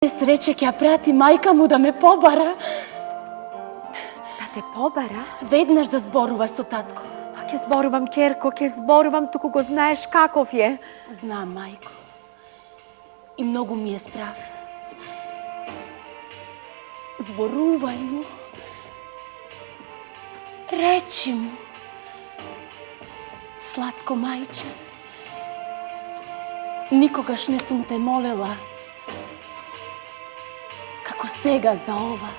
Sreće ќе ја прати мајка му да ме побара. Да те побара? Веднаш да зборува со татко. А ќе зборувам, Керко, ќе зборувам, туку го знаеш каков е. Знам, мајко. И многу ми е страв. Зборувај му. Речи му. Сладко мајче. Никогаш не сум те молела како сега за ова.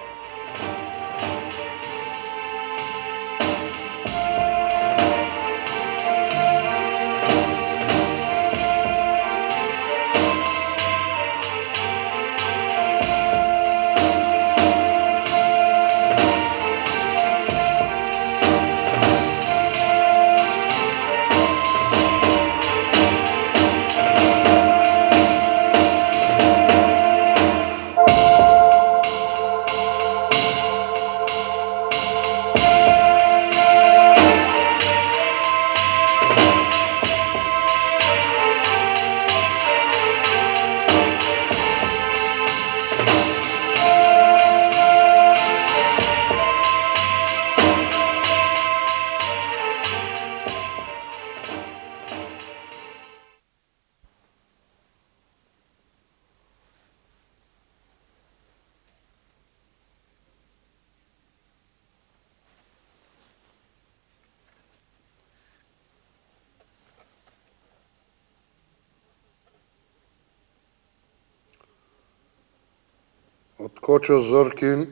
Од Кочо Зоркин,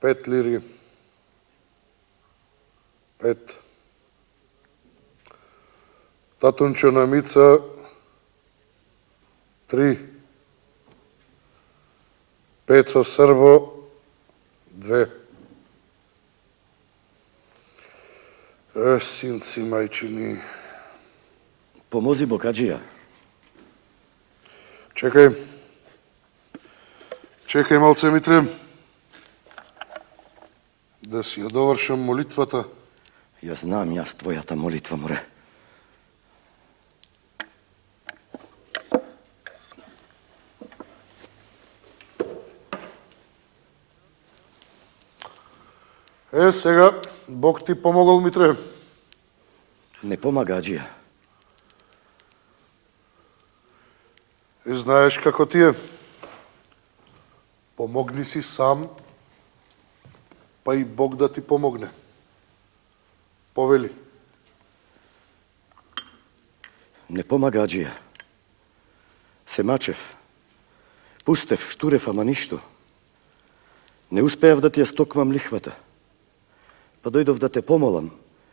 5 лири. 5. Татунчо на Мица, 3. Пецо Срво, 2. Синци мајчини. Помози Бокаджија. Чекај. Чекај малце, Митре. Да си ја довршам молитвата. Ја знам јас твојата молитва, море. Сега, Бог ти помогол, Митре. Не помага, Аджија. Знаеш како ти е. Помогни си сам, па и Бог да ти помогне. Повели. Не помага, Аджија. Се мачев. Пустев, штурев, ама ништо. Не успеав да ти ја стокмам лихвата. Па дојдов да те помолам,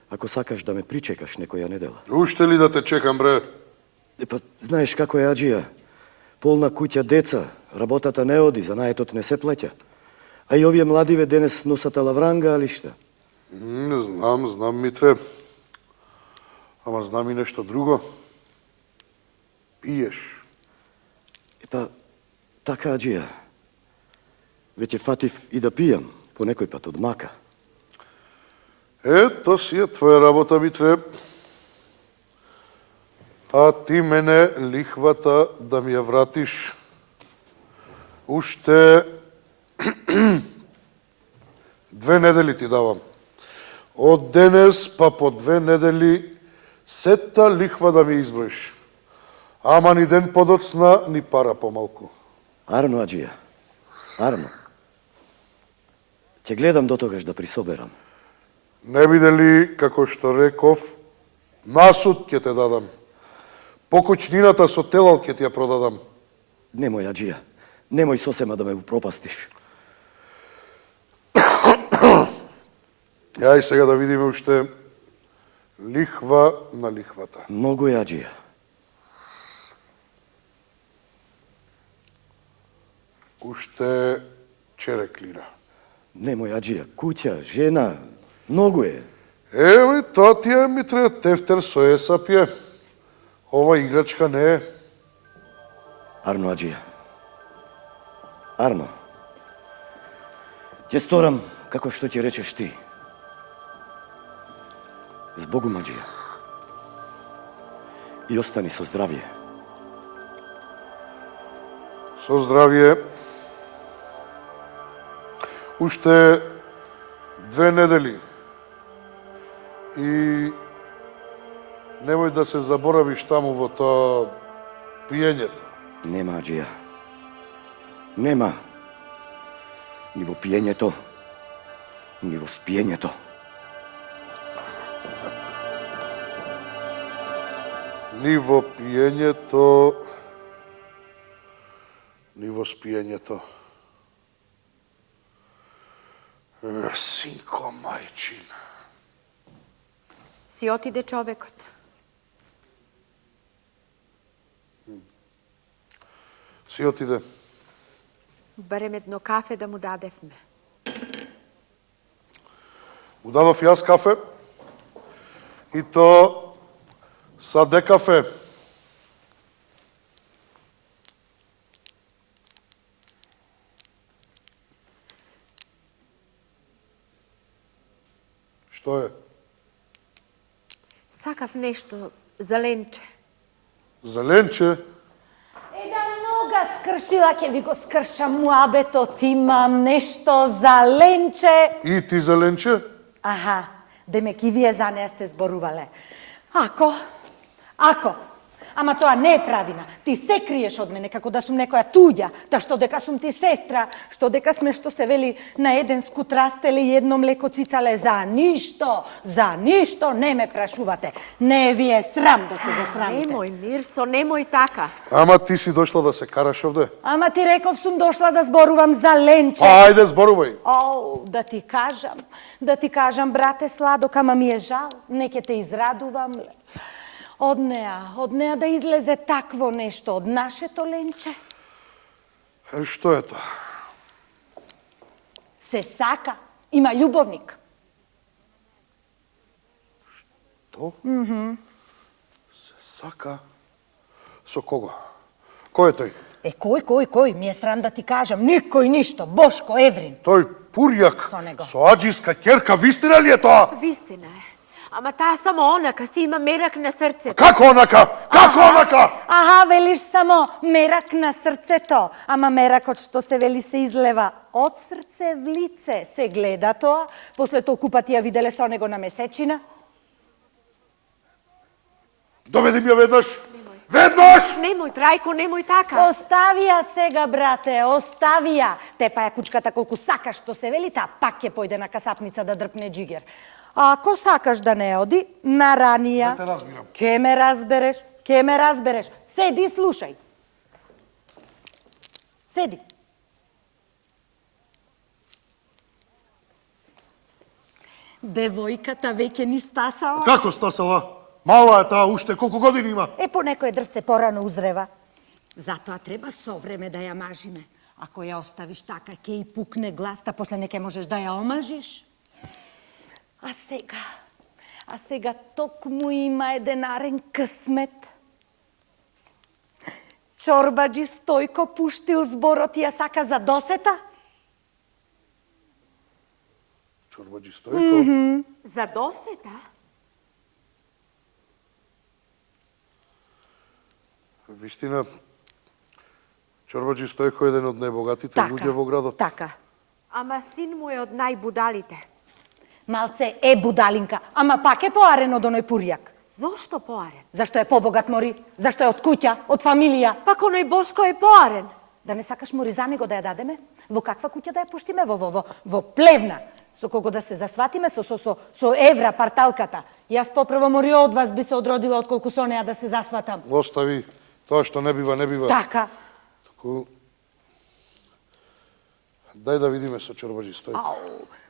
ако сакаш да ме причекаш некоја недела. Уште ли да те чекам, бре? Па, знаеш како е, Аджија? Полна куќа деца, работата не оди, занаетот не се плеќа. А и овие младиве денес носата лавранга, али шта? Знам, Митре. Ама знам и нешто друго. Пиеш. Па, така, Аджија. Веќе фатив и да пијам, по некој пат од мака. То си е твоја работа, Митре. А ти мене лихвата да ми ја вратиш. Уште 2 недели ти давам. Од денес па по 2 недели сета лихва да ми изброиш. Ама ни ден подоцна, ни пара помалку. Арно, Аджија. Арно. Ќе гледам до тогаш да присоберам. Не биде ли, како што реков, насуд ќе те дадам. Покуќнината со телал ќе ти ја продадам. Немој, Аджија. Немој сосема да ме упропастиш. Јај сега да видиме уште лихва на лихвата. Многу е, Аджија. Уште черек лира. Немој, Аджија. Куќа, жена, многу е. Тоа ти е, Митре, тефтер со есап е. Ова играчка не е. Арно, Аджија. Арно. Ќе сторам како што ќе речеш ти. Збогум, Аджија. И остани со здравје. Со здравје. Уште 2 недели. И немој да се заборавиш таму во тоа пиењето. Нема, Аџија. Нема. Ни во пиењето, ни во спиењето. Ни во пиењето, ни во спиењето. Синко мајчин. Си отиде човекот. Си отиде. Барем едно кафе да му дадевме. Му дадов јас кафе. И то са декафе. Што е? Сакав нешто зеленче. Зеленче? Една нога скршила, ќе ви го скршам муабетот, имам нешто за ленче. И ти зеленче? Аха, демек и вие за неја сте зборувале. Ако, ама тоа не е правина. Ти се криеш од мене како да сум некоја туѓа, да што дека сум ти сестра, што дека сме што се вели на еден скут растеле и едно млеко цицале. За ништо не ме прашувате. Не ви е срам да се засрамите. Немој, Мирсо, немој така. Ама ти си дошла да се караш овде? Ама ти реков сум дошла да зборувам за ленче. Ајде, зборувај. Да ти кажам, брате Сладок, ама ми е жал, не ќе те израдувам. Од неа да излезе такво нешто од нашето ленче. Што е тоа? Се сака, има љубовник. То? Се сака? Со кого? Кој е тој? Кој? Ми е срам да ти кажам. Никој ништо. Бошко Еврин. Тој пурјак Со него. со аџиска ќерка, вистина ли е тоа? Вистина е. Ама таа само онака си има мерак на срцето. Како онака? Како онака? Аха, велиш само мерак на срцето. Ама меракот што се вели се излева од срце в лице. Се гледа тоа. После толку пати ја виделе со него на месечина. Доведи ми ја веднаш. Веднаш! Немој, Трајко, немој така. Остави ја сега, брате, остави ја. Те па ја кучката колку сакаш што се вели, таа пак ќе појде на касапница да дрпне джигер. А ако сакаш да не оди, на ранија... Не те разбирам. Ке ме разбереш. Седи и слушај. Седи. Девојката веќе ни стасала. Како стасала? Мала е таа уште, колку години има? По некое дрвце порано узрева. Затоа треба со време да ја мажиме. Ако ја оставиш така, ќе и пукне гласта, после не ќе можеш да ја омажиш. А сега токму има еден арен късмет. Чорбаджи Стојко пуштил зборот и ја сака за досета. Чорбаджи Стојко? За досета? Вистина, Чорбаджи Стојко е еден од најбогатите луѓе во градот. Така. Ама син му е од најбудалите. Малце е будалинка, ама пак е поарен од оној пурјак. Зошто поарен? Зашто е побогат, мори? Зашто е од куќа, од фамилија? Пак оној Бошко е поарен. Да не сакаш, мори, за него да ја дадеме? Во каква куќа да ја пуштиме? Во плевна. Со кого да се засватиме? Со Евра, парталката. Јас попрво, мори, од вас би се одродила отколку со неа да се засватам. Остави. Тоа што не бива, не бива. Така. Таку... Дај да видиме со Чорбаджи Стојко.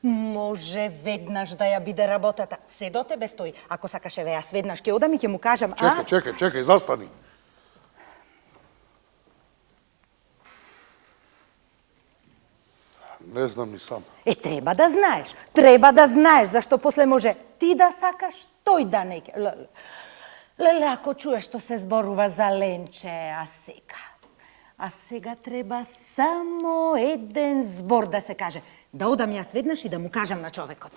Може веднаш да ја биде работата. Се до тебе стои. Ако сакаш, еве, јас веднаш ќе одам и ќе му кажам, Чекај, застани. Не знам ни сам. Треба да знаеш, зашто после може ти да сакаш, тој да не ќе. Леле, ако чуеш што се зборува за ленче, а сега треба само еден збор да се каже. Да одам јас веднаш и да му кажам на човекот.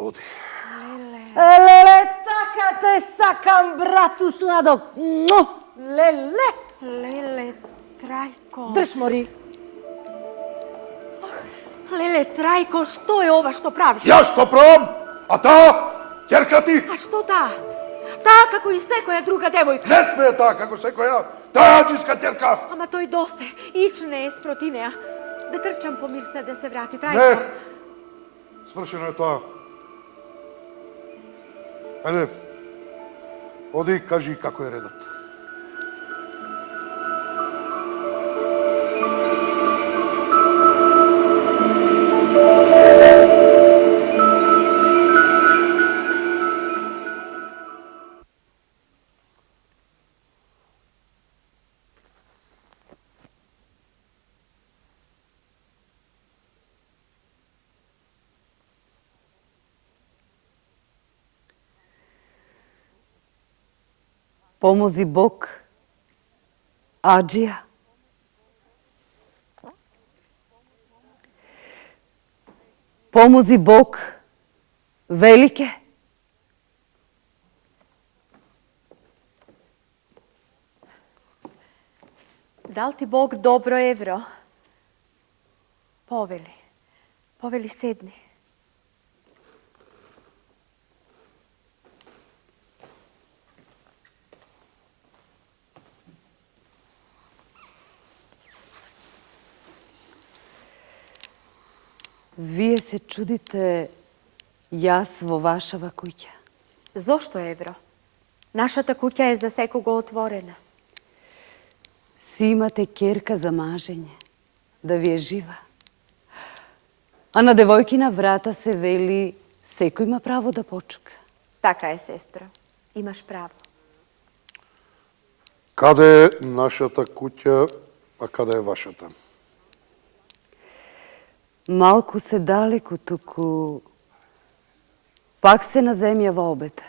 Оди. Леле, така те сакам, брату сладок. Му! Леле! Lele, Trajko. Држ, мори. Lele, Trajko, što je ova što praviš? Ја што правам? А таа? Ќерка ти? A što ta? Ta kako i koja druga devojka. Не смее таа како секоја. Таа аџиска ќерка. Ama to i dose, ić ne sprotineja. Da trčam po Mirsa da se vrati, Не. Trajko. Свршено е тоа. Ајде. Оди и кажи како е редот. Помози Бог, Аджија. Помози Бог, Велике. Dal ti Bog dobro evro? Poveli. Poveli sedni. Вие се чудите јас во вашава куќа. Zašto evro? Našata kuća je za sekoga otvorena. Си имате керка за мажење, да ви е жива. А на девојкина врата се вели секој има право да почука. Taka je, sestro. Imaš pravo. Каде е нашата куќа, а каде е вашата? Малку се далеку туку, пак се на земја во обете.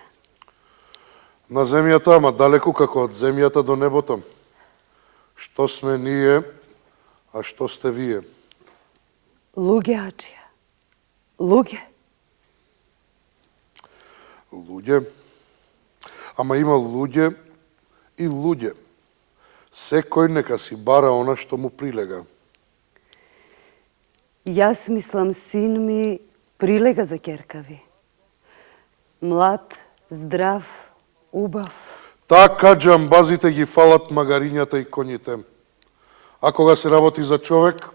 На земјата, ама далеку како од земјата до небото. Што сме ние, а што сте вие? Луѓе, Аджија, луѓе. Луѓе. Ама има луѓе и луѓе. Секој нека си бара она што му прилега. Јас мислам, син ми прилега за керка ви. Млад, здрав, убав. Така џамбазите ги фалат магарињата и коњите. А кога се работи за човек,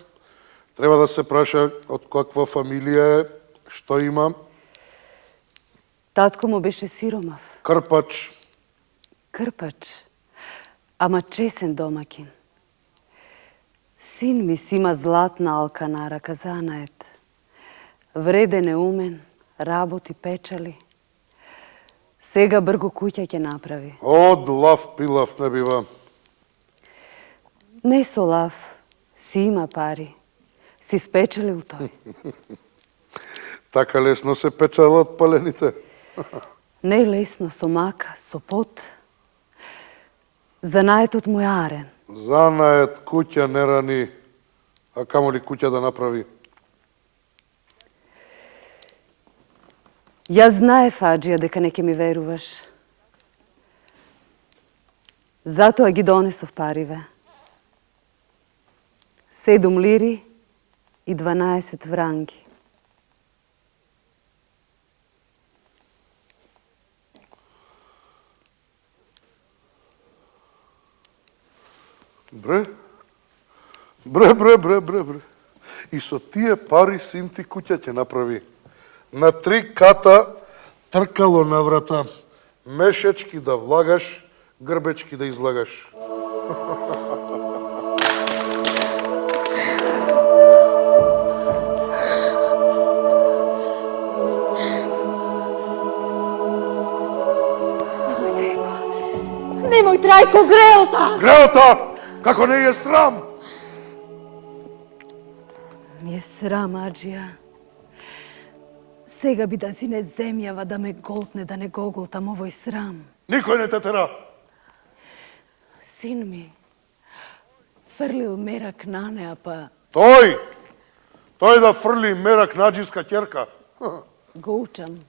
треба да се праша од каква фамилија е, што има. Татко му беше сиромав, Крпач. крпач, ама чесен домакин. Син ми си има златна алка на рака занает. Вреден е, умен, работи, печали. Сега бргу куќа ќе направи. Од лав пилав не бива. Не со лав, си има пари. Си спечелил тој. Така лесно се печелат палените. Не лесно, со мака, со пот. Занаетот му е арен. Занает куќа не рани, а камоли куќа да направи. Јас знаев, Аджија, дека не ќе ми веруваш. Затоа ги донесов париве. 7 лири и 12 вранги. Бре, бре. И со тие пари син ти куќа ќе направи. На 3 ката тркало на врата. Мешечки да влагаш, грбечки да излагаш. Nemoj, Trajko, greota! Греота, како не е срам! Ми е срам, Аджија. Сега би да зине земјава да ме голтне, да не го голтам овој срам. Никој не те тера. Син ми фрлил мерак на неа, па Тој да фрли мерак наџиска ќерка. Го учам.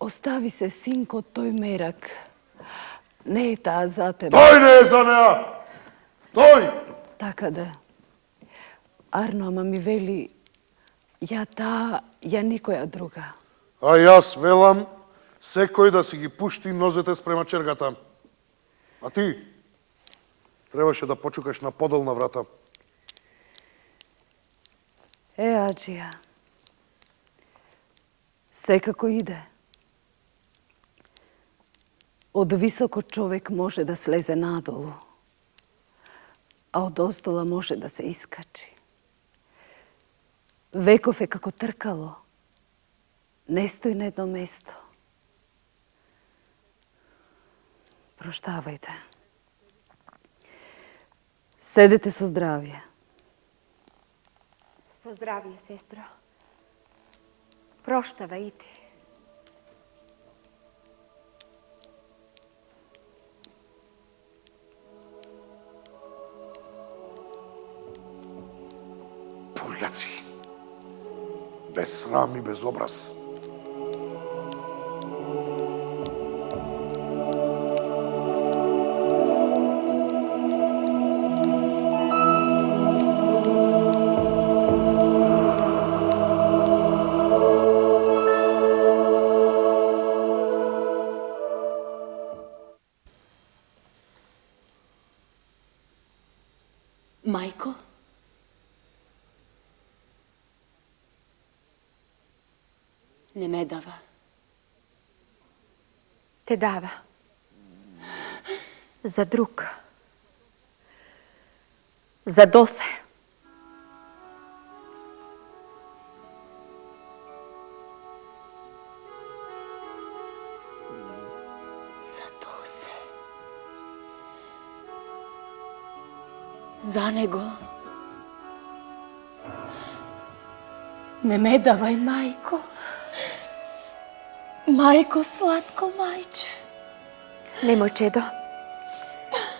Остави се, синко, тој мерак. Не е таа за тебе. Тој не е за неа! Тој! Така да. Арно, ама ми вели, ја таа, ја никоја друга. А јас велам, секој да си ги пушти нозете спрема чергата. А ти? Требаше да почукаш на подолна врата. Аджија. Секако иде. Од високо човек може да слезе надолу, а од оздола може да се искачи. Веков е како тркало. Не стои на едно место. Проштавајте. Седете со здравје. Со здравје, сестро. Проштавај и ти. Бурјаци. Без срам и без образ. Мајко? Не ме дава. Те дава. За друг. За Досе. За Досе. За него. Не ме давај, мајко. Мајко, сладко мајче. Немој, чедо.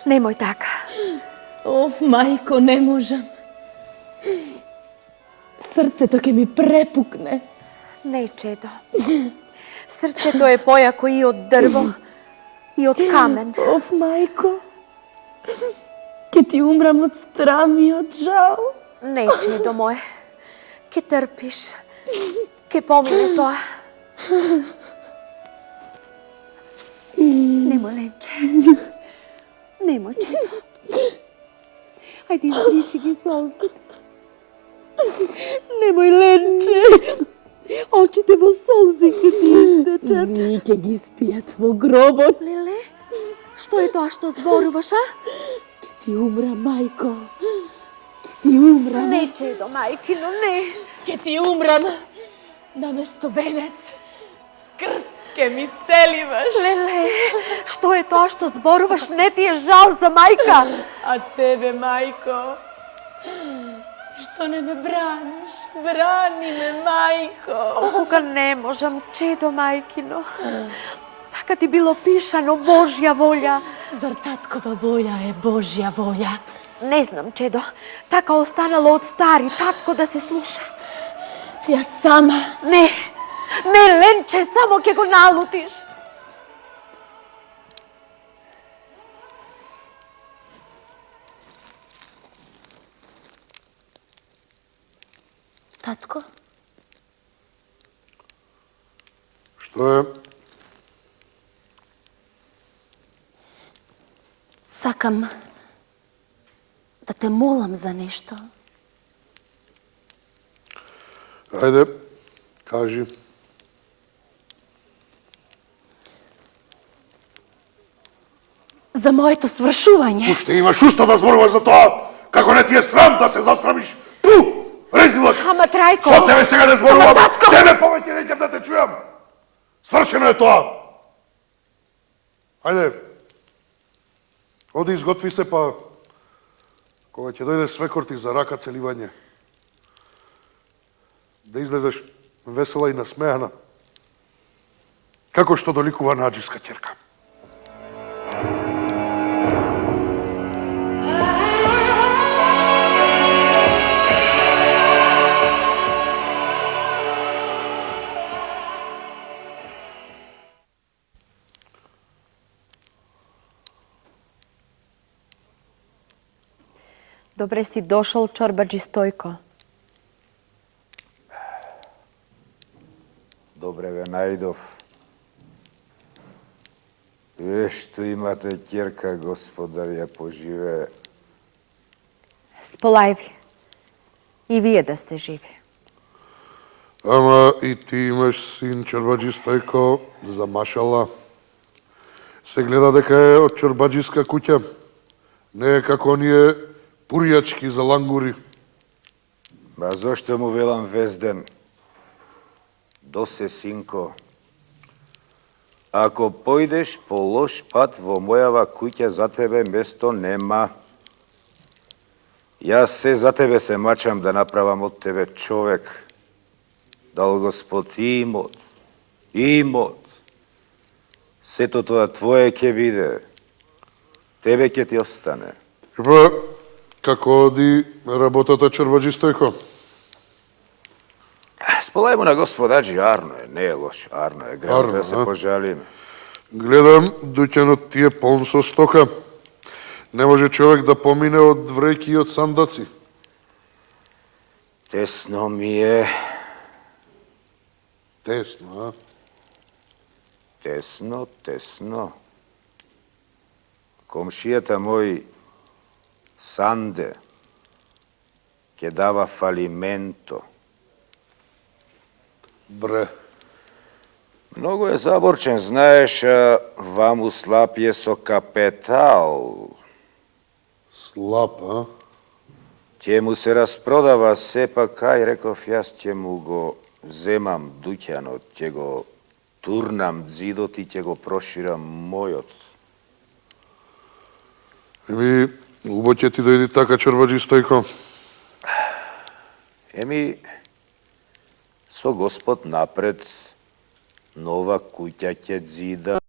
Немој така. Оф, мајко, не можам. Срцето ќе ми препукне. Не, чедо. Срцето е појако и од дрво, и од камен. Оф, мајко. Ке ти умрам од страм и од жал. Не, чедо моје. Ке трпиш. Ке помине тоа. Немој, Ленче. Немој, чедо. Ајде, избриши ги солзите. Немој, Ленче. Очите во солзи ке ти истечат. Змии ќе ги спијат во гробот. Леле, што е тоа што зборуваш, а? Ке ти умра, мајко. Ке ти умрам. Не, чедо, мајкино, не. Ке ти умрам. Наместо венец. Крст ке ми целиваш. Леле, што е тоа што зборуваш? Не ти е жал за мајка? А тебе, мајко, што не ме браниш? Брани ме, мајко. Кога не можам, чедо мајкино. Така ти било пишано, Божја волја. Зар таткова волја е Божја волја? Не знам, чедо. Така останало од стари татко да се слуша. Јас сама. Не, не, Ленче, само ќе го налутиш. Татко? Што е? Сакам да те молам за нешто. Ајде, кажи. За моето свршување. Уште имаш уста да зборуваш за тоа, како не ти е срам да се засрамиш. Пу! Резилак! Ама, Трајко... Со тебе сега не зборувам, тебе повеќе не ќе да те чујам. Свршено е тоа. Ајде. Оди изготви се, па кога ќе дојде свекор ти за рака целивање, да излезеш весела и насмеана, како што доликува наџиска ќерка. Dobre si došol, čorbadži Stojko. Dobre ve najdov. Vieš, tu imate tjerka, gospodarja požive. Sполajvi. I вие да сте живи. Ама и ти имаш син чорбаджи Стојко за машала. Се гледа дека е од чорбаджиска куќа. Не е како оние пуријачки за лангури. Ба зошто му велам везден? Досе, синко. Ако појдеш по лош пат во мојава куќа, за тебе место нема. Јас се за тебе се мачам да направам од тебе човек. Дал Господ имот, сето тоа твое ќе биде. Тебе ќе ти остане. Па, како оди работата чорбаджи Стојко? Сполајмо на господаджи, арно е, не е лош, арно е, гремо Арно, да се а? пожалиме. Гледам, дуќанот ти е полн со стока. Не може човек да помине од вреќи и од сандаци. Тесно ми е, Тесно, а? тесно. Комшијата мој Санде ќе дава фалименто. Бре. Многу е заборчен, знаеш, а ваму слаб е со капитал. Слаб, а? Ќе му се распродава сепак, ај реков јас ќе му го земам дуќанот, ќе го турнам зидот и ќе го проширам мојот. Еми, убаво ќе ти дојди така чорбаджи Стојко. Еми, со Господ напред, нова куќа ќе зида.